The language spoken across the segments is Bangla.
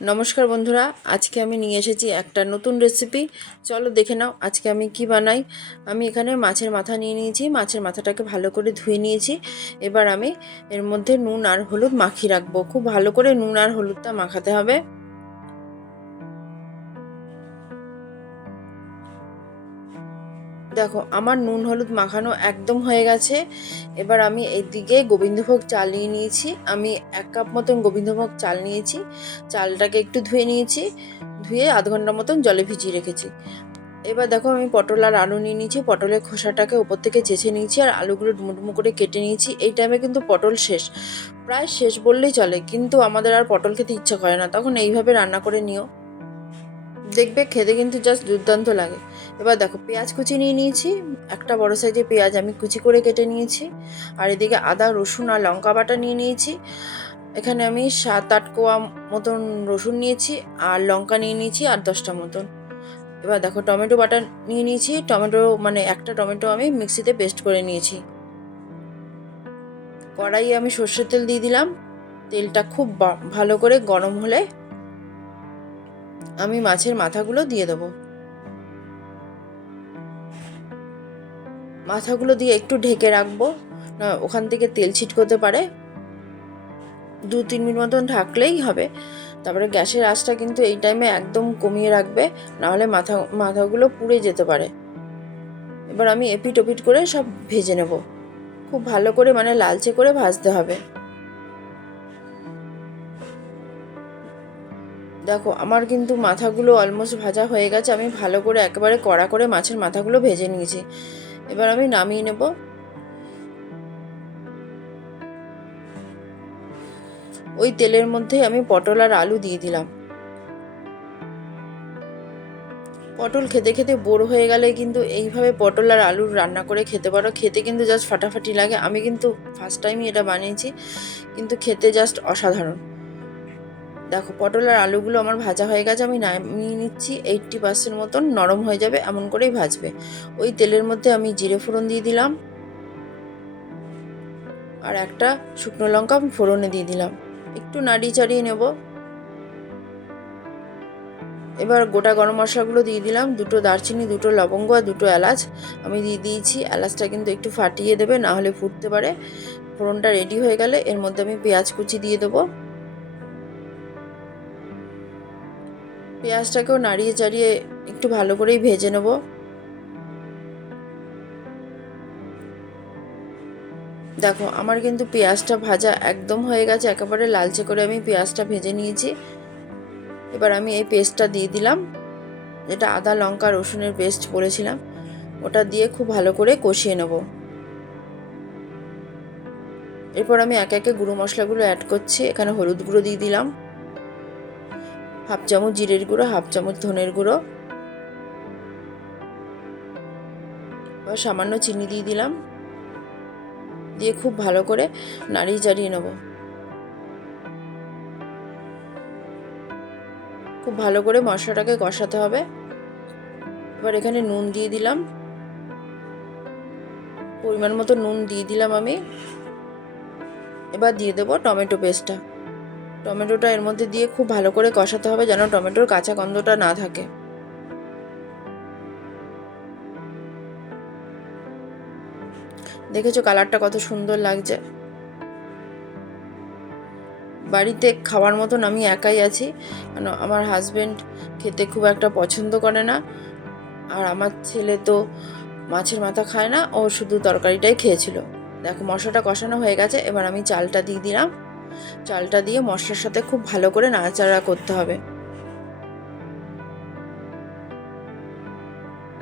নমস্কার বন্ধুরা, আজকে আমি নিয়ে এসেছি একটা নতুন রেসিপি। চলো দেখে নাও আজকে আমি কি বানাই। আমি এখানে মাছের মাথা নিয়ে নিয়েছি। মাছের মাথাটাকে ভালো করে ধুয়ে নিয়েছি। এবার আমি এর মধ্যে নুন আর হলুদ মাখিয়ে রাখবো। খুব ভালো করে নুন আর হলুদটা মাখাতে হবে। দেখো আমার নুন হলুদ মাখানো একদম হয়ে গেছে। এবার আমি এইদিকে গোবিন্দভোগ চাল নিয়ে নিয়েছি। আমি 1 কাপ মতন গোবিন্দভোগ চাল নিয়েছি। চালটাকে একটু ধুয়ে নিয়েছি, ধুয়ে আধ ঘন্টা মতন জলে ভিজিয়ে রেখেছি। এবার দেখো আমি পটল আর আলু নিয়ে নিয়েছি। পটলের খোসাটাকে উপর থেকে চেঁচে নিয়েছি আর আলুগুলো ডুমো ডুমো করে কেটে নিয়েছি। এই টাইমে কিন্তু পটল শেষ, প্রায় শেষ বললেই চলে, কিন্তু আমাদের আর পটল খেতে ইচ্ছা করে না, তখন এইভাবে রান্না করে নিও, দেখবে খেতে কিন্তু জাস্ট দুর্দান্ত লাগে। এবার দেখো পেঁয়াজ কুচি নিয়ে নিয়েছি। একটা বড় সাইজের পেঁয়াজ আমি কুচি করে কেটে নিয়েছি। আর এদিকে আদা রসুন আর লঙ্কা বাটা নিয়ে নিয়েছি। এখানে আমি 7-8 কোয়া মতন রসুন নিয়েছি আর লঙ্কা নিয়ে নিয়েছি 8-10টা মতন। এবার দেখো টমেটো বাটা নিয়ে নিয়েছি। টমেটো মানে একটা টমেটো আমি মিক্সিতে পেস্ট করে নিয়েছি। কড়াইয়ে আমি সর্ষের তেল দিয়ে দিলাম। তেলটা খুব ভালো করে গরম হলে আমি মাছের মাথাগুলো দিয়ে দেবো। মাথাগুলো দিয়ে একটু ঢেকে রাখবো, না ওখান থেকে তেল ছিটকোতে পারে। 2-3 মিনিট মতন ঢাকলেই হবে। তারপরে গ্যাসের আঁচটা কিন্তু এই টাইমে একদম কমিয়ে রাখবে, নাহলে মাথাগুলো পুড়ে যেতে পারে। এবার আমি এপিট ওপিট করে সব ভেজে নেব। খুব ভালো করে মানে লালচে করে ভাজতে হবে। দেখো আমার কিন্তু মাথাগুলো অলমোস্ট ভাজা হয়ে গেছে। আমি ভালো করে একেবারে কড়া করে মাছের মাথাগুলো ভেজে নিয়েছি। এবার আমি নামিয়ে নেব। ওই তেলের মধ্যে আমি পটল আর আলু দিয়ে দিলাম। পটল খেতে খেতে বোর হয়ে গেলে কিন্তু এইভাবে পটল আর আলুর রান্না করে খেতে পারো। খেতে কিন্তু জাস্ট ফাটাফাটি লাগে। আমি কিন্তু ফার্স্ট টাইমই এটা বানিয়েছি, কিন্তু খেতে জাস্ট অসাধারণ। দেখো পটল আর আলুগুলো আমার ভাজা হয়ে গেছে। আমি নামিয়ে নিচ্ছি। 80% মতন নরম হয়ে যাবে, এমন করেই ভাজবে। ওই তেলের মধ্যে আমি জিরে ফোড়ন দিয়ে দিলাম আর একটা শুকনো লঙ্কা আমি ফোড়নে দিয়ে দিলাম। একটু নাড়িয়ে চাড়িয়ে নেব। এবার গোটা গরম মশলাগুলো দিয়ে দিলাম। 2টো দারচিনি, 2টো লবঙ্গ আর 2টো এলাচ আমি দিয়ে দিয়েছি। এলাচটা কিন্তু একটু ফাটিয়ে দেবে, না হলে ফুটতে পারে। ফোড়নটা রেডি হয়ে গেলে এর মধ্যে আমি পেঁয়াজ কুচি দিয়ে দেবো। পেঁয়াজটাকেও নাড়িয়ে চাড়িয়ে একটু ভালো করেই ভেজে নেব। দেখো আমার কিন্তু পেঁয়াজটা ভাজা একদম হয়ে গেছে, একেবারে লালচে করে আমি পেঁয়াজটা ভেজে নিয়েছি। এবার আমি এই পেস্টটা দিয়ে দিলাম, যেটা আদা লঙ্কা রসুনের পেস্ট বলেছিলাম, ওটা দিয়ে খুব ভালো করে কষিয়ে নেব। এরপর আমি একে একে গুঁড়ো মশলাগুলো অ্যাড করছি। এখানে হলুদ গুঁড়ো দিয়ে দিলাম, 1/2 চামচ জিরের গুঁড়ো, 1/2 চামচ ধনের গুঁড়ো, এবার সামান্য চিনি দিয়ে দিলাম। দিয়ে খুব ভালো করে নাড়িয়ে চাড়িয়ে নেব। খুব ভালো করে মশলাটাকে কষাতে হবে। এবার এখানে নুন দিয়ে দিলাম, পরিমাণ মতো নুন দিয়ে দিলাম আমি। এবার দিয়ে দেবো টমেটো পেস্টটা। টমেটোটা এর মধ্যে দিয়ে খুব ভালো করে কষাতে হবে, যেন টমেটোর কাঁচা গন্ধটা না থাকে। দেখেছো কালারটা কত সুন্দর লাগছে। বাড়িতে খাওয়ার মতন আমি একাই আছি, কারণ আমার হাজবেন্ড খেতে খুব একটা পছন্দ করে না। আর আমার ছেলে তো মাছের মাথা খায় না, ও শুধু তরকারিটাই খেয়েছিল। দেখো মশলাটা কষানো হয়ে গেছে। এবার আমি চালটা দিয়ে দিলাম। চালটা দিয়ে মশলার সাথে খুব ভালো করে নাড়াচাড়া করতে হবে।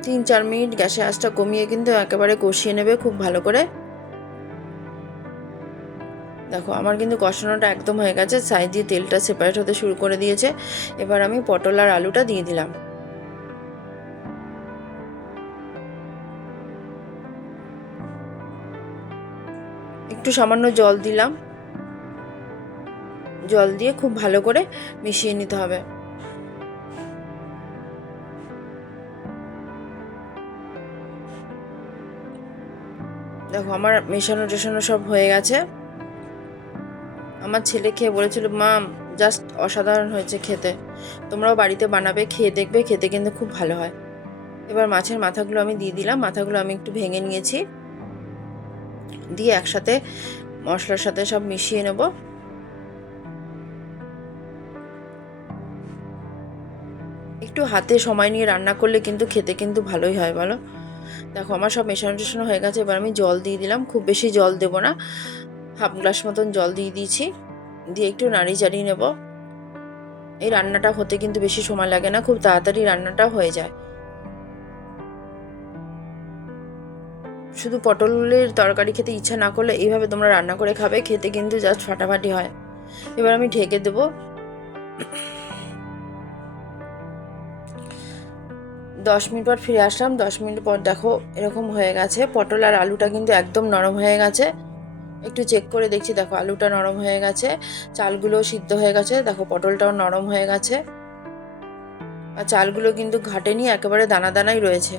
3-4 মিনিট গ্যাসের আঁচটা কমিয়ে কিন্তু একেবারে কষিয়ে নেবে খুব ভালো করে। দেখো আমার কিন্তু কষানোটা একদম হয়ে গেছে, সাইড দিয়ে তেলটা সেপারেট হতে শুরু করে দিয়েছে। এবার আমি পটল আর আলুটা দিয়ে দিলাম। একটু সামান্য জল দিলাম। জল দিয়ে খুব ভালো করে মিশিয়ে নিতে হবে। দেখো আমার মেশানো টেশানো সব হয়ে গেছে। আমার ছেলে খেয়ে বলেছিল, মা জাস্ট অসাধারণ হয়েছে খেতে। তোমরাও বাড়িতে বানাবে, খেয়ে দেখবে, খেতে কিন্তু খুব ভালো হয়। এবার মাছের মাথাগুলো আমি দিয়ে দিলাম। মাথাগুলো আমি একটু ভেঙে নিয়েছি, দিয়ে একসাথে মশলার সাথে সব মিশিয়ে নেব। একটু হাতে সময় নিয়ে রান্না করলে কিন্তু খেতে কিন্তু ভালোই হয়, বলো। দেখো আমার সব মেশানো টেশানো হয়ে গেছে। এবার আমি জল দিয়ে দিলাম, খুব বেশি জল দেব না, হাফ গ্লাস মতন জল দিয়ে দিয়েছি। দিয়ে একটু নাড়ি চাড়িয়ে নেব। এই রান্নাটা হতে কিন্তু বেশি সময় লাগে না, খুব তাড়াতাড়ি রান্নাটা হয়ে যায়। শুধু পটলের তরকারি খেতে ইচ্ছা না করলে এইভাবে তোমরা রান্না করে খাবে, খেতে কিন্তু জাস্ট ফাটাফাটি হয়। এবার আমি ঢেকে দেবো। 10 মিনিট পর ফিরে আসলাম। 10 মিনিট পর দেখো এরকম হয়ে গেছে। পটল আর আলুটা কিন্তু একদম নরম হয়ে গেছে। একটু চেক করে দেখছি, দেখো আলুটা নরম হয়ে গেছে, চালগুলোও সিদ্ধ হয়ে গেছে, দেখো পটলটাও নরম হয়ে গেছে। আর চালগুলো কিন্তু ঘাটেনি, একেবারে দানা দানাই রয়েছে।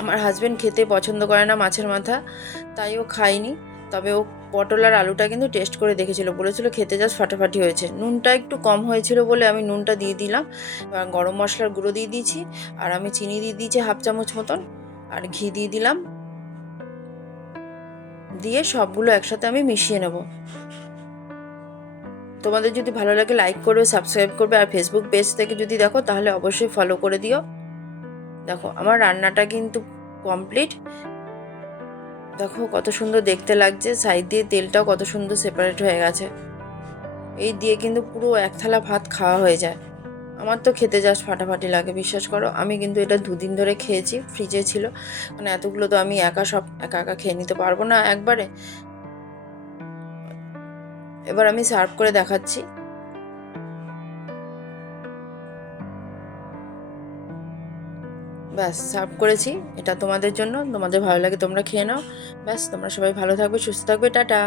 আমার হাজবেন্ড খেতে পছন্দ করে না মাছের মাথা, তাই ও খায়নি। তবে ও পটল আর আলুটা কিন্তু টেস্ট করে দেখেছিল, বলেছিল খেতে জাস্ট ফাটাফাটি হয়েছে। নুনটা একটু কম হয়েছিল বলে আমি নুনটা দিয়ে দিলাম। এবার গরম মশলার গুঁড়ো দিয়ে দিয়েছি, আর আমি চিনি দিয়ে দিয়েছি হাফ চামচ মতন, আর ঘি দিয়ে দিলাম। দিয়ে সবগুলো একসাথে আমি মিশিয়ে নেব। তোমাদের যদি ভালো লাগে লাইক করবে, সাবস্ক্রাইব করবে, আর ফেসবুক পেজ থেকে যদি দেখো তাহলে অবশ্যই ফলো করে দিও। দেখো আমার রান্নাটা কিন্তু কমপ্লিট। দেখো কত সুন্দর দেখতে লাগছে, সাইড দিয়ে তেলটাও কত সুন্দর সেপারেট হয়ে গেছে। এই দিয়ে কিন্তু পুরো এক থালা ভাত খাওয়া হয়ে যায়। আমার তো খেতে জাস্ট ফাটাফাটি লাগে, বিশ্বাস করো। আমি কিন্তু এটা 2 দিন ধরে খেয়েছি, ফ্রিজে ছিল, মানে এতগুলো তো আমি একা একা খেয়ে নিতে পারবো না একবারে। এবার আমি সার্ভ করে দেখাচ্ছি। ব্যাস সার্ভ করেছি, এটা তোমাদের জন্য। তোমাদের ভালো লাগে তোমরা খেয়ে নাও। ব্যাস তোমরা সবাই ভালো থাকবে, সুস্থ থাকবে, টাটা।